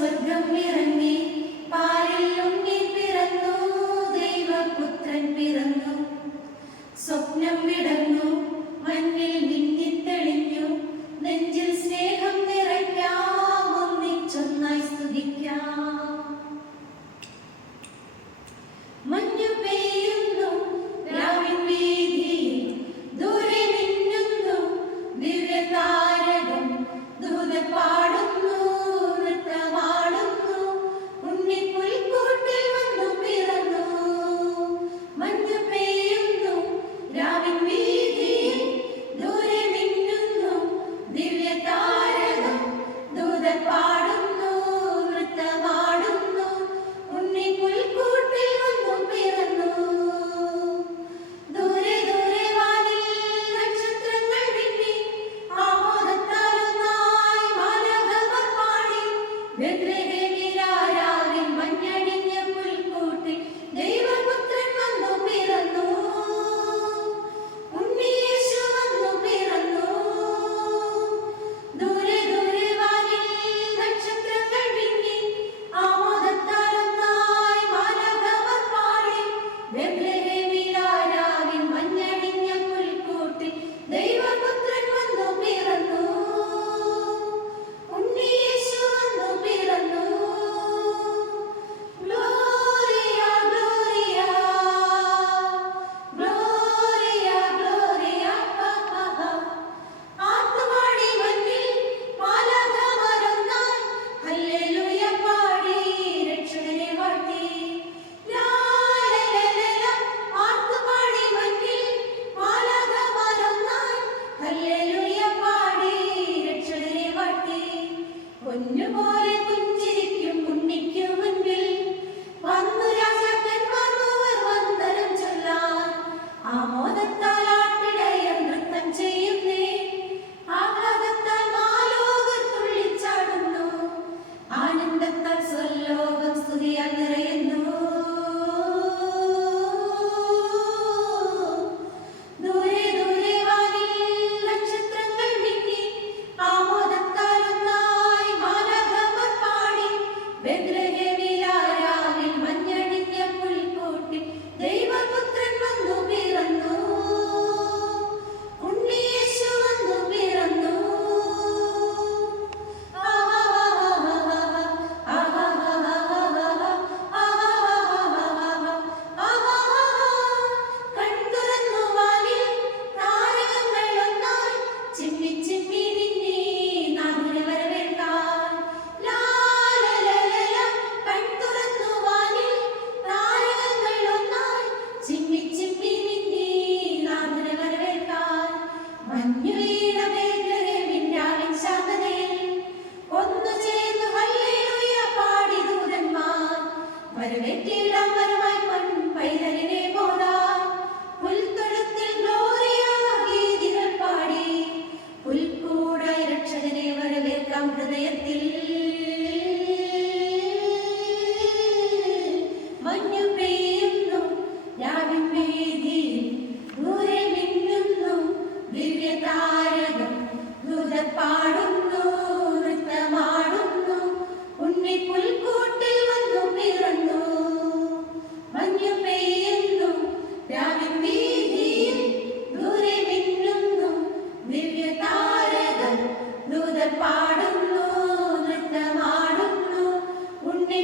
സ്വർഗം ഇറങ്ങി പാലിൽ ഉണ്ണി പിറന്നു ദൈവപുത്രൻ പിറന്നു സ്വപ്നം വിടർന്നു മഞ്ഞിൽ മിന്നിത്തെളിഞ്ഞു നെഞ്ചിൽ സ്നേഹം നിറയ്ക്കാം ഒന്നിച്ചൊന്നായി സ്തുതിക്കാം മഞ്ഞു പെയ്യുന്നു രാവിൻ വീതിയിൽ ദൂരെ മിന്നുന്നു ദിവ്യതാരകം ദൂത പാടുന്നു നൃത്തമാടുന്നു ഉണ്ണി പുൽക്കൂട്ടിൽ വന്നു പിറന്നു മഞ്ഞു പെയ്യുന്നു രാവിൻ വീതിയിൽ ദൂരെ മിന്നുന്നു ദിവ്യതാരകം ദൂത പാടുന്നു നൃത്തമാടുന്നു ഉണ്ണി പുൽക്കൂട്ടിൽ വന്നു പിറന്നു ദൂരെ ദൂരെ വാനിൽ നക്ഷത്രങ്ങൾ മിന്നി ആമോദത്താൽ ഒന്നായി മാലാഖമാർ പാടി ബെത്ലഹേമിലാരാവിൽ മഞ്ഞണിഞ്ഞ പുൽക്കൂട്ടിൽ ദൈവപുത്രൻ വന്നു പിറന്നു ഉണ്ണി യേശു വന്നു പിറന്നു ദൂരെ ദൂരെ വാനിൽ നക്ഷത്രങ്ങൾ മിന്നി ആമോദത്താൽ ഒന്നായി മാലാഖമാർ പാടി ബെത്ലഹേമിലാരാവിൽ മഞ്ഞണിഞ്ഞ പുൽക്കൂട്ടിൽ ദൈവപുത്രൻ വന്നു പിറന്നു ഉണ്ണി യേശു വന്നു പിറന്നു ഗ്ലോറിയ ഗ്ലോറിയ ഗ്ലോറിയ ഗ്ലോറിയ ആർത്തുപാടി മഞ്ഞിൽ മാലാഖമാരൊന്നായി ഹല്ലേലൂയ പാടി രക്ഷകനെ വാഴ്ത്തി ലാലലലല ആർത്തുപാടി മഞ്ഞിൽ മാലാഖമാരൊന്നായി ഹല്ലേലൂയ പാടി രക്ഷകനെ വാഴ്ത്തി പൊന്നുപോലെ പുഞ്ചിരിക്കും ഉണ്ണിക്കു മുൻപിൽ വന്നു രാജാക്കന്മാർ മൂവർ വന്ദനം ചൊല്ലാൻ ആമോദത്താൽ ആട്ടിടയർ നൃത്തം ചെയ്യുന്നേ ആഹ്ലാദത്താൽ മാലോകർ തുള്ളിച്ചാടുന്നു ആനന്ദത്താൽ സ്വലോകം സ്തുതിയാൽ നിറയുന്നു ദൂരെ ദൂരെ വാനിൽ നക്ഷത്രങ്ങൾ മിന്നി ആമോദത്താൽ ഒന്നായി മാലാഖമാർ പാടി ബെത്ലഹേമിലാരാവിൽ മഞ്ഞണിഞ്ഞ പുൽക്കൂട്ടിൽ ദൈവപുത്രൻ വന്നു പിറന്നു ഉണ്ണി യേശു വന്നു പിറന്നു കൺതുറന്നു വാനിൽ താരകങ്ങൾ ഒന്നായി ചിമ്മി ചിമ്മി മിന്നി നാഥനെ വരവേൽക്കാൻ ലാലലലല കൺതുറന്നു വാനിൽ താരകങ്ങൾ ഒന്നായി ചിമ്മി ചിമ്മി മിന്നി നാഥനെ വരവേൽക്കാൻ മഞ്ഞു വീണ ബേത്ലഹേമിൻ രാവിൻ ശാന്തതയിൽ ഒന്നു ചേർന്നു ഹല്ലേലൂയ പാടി ദൂതന്മാർ വരവേറ്റിടാം വരമായി പൊൻ പൈതലിനെ പോതാൻ പുൽത്തൊഴുത്തിൽ ഗ്ലോറിയ ഗീതികൾ പാടി പുൽക്കൂടായി രക്ഷകനെ വരവേൽക്കാം ഹൃദയത്തിൽ മഞ്ഞു പെയ്യുന്നു രാവിൻ വീതിയിൽ ദൂരെ മിന്നുന്നു ദിവ്യതാരകം ദൂത പാടുന്നു നൃത്തമാടുന്നു ഉണ്ണി പുൽക്കൂട്ടിൽ വന്നു പിറന്നു മഞ്ഞു പെയ്യുന്നു രാവിൻ വീതിയിൽ ദൂരെ മിന്നുന്നു ദിവ്യതാരകം ദൂത പാടുന്നു നൃത്തമാടുന്നു ഉണ്ണി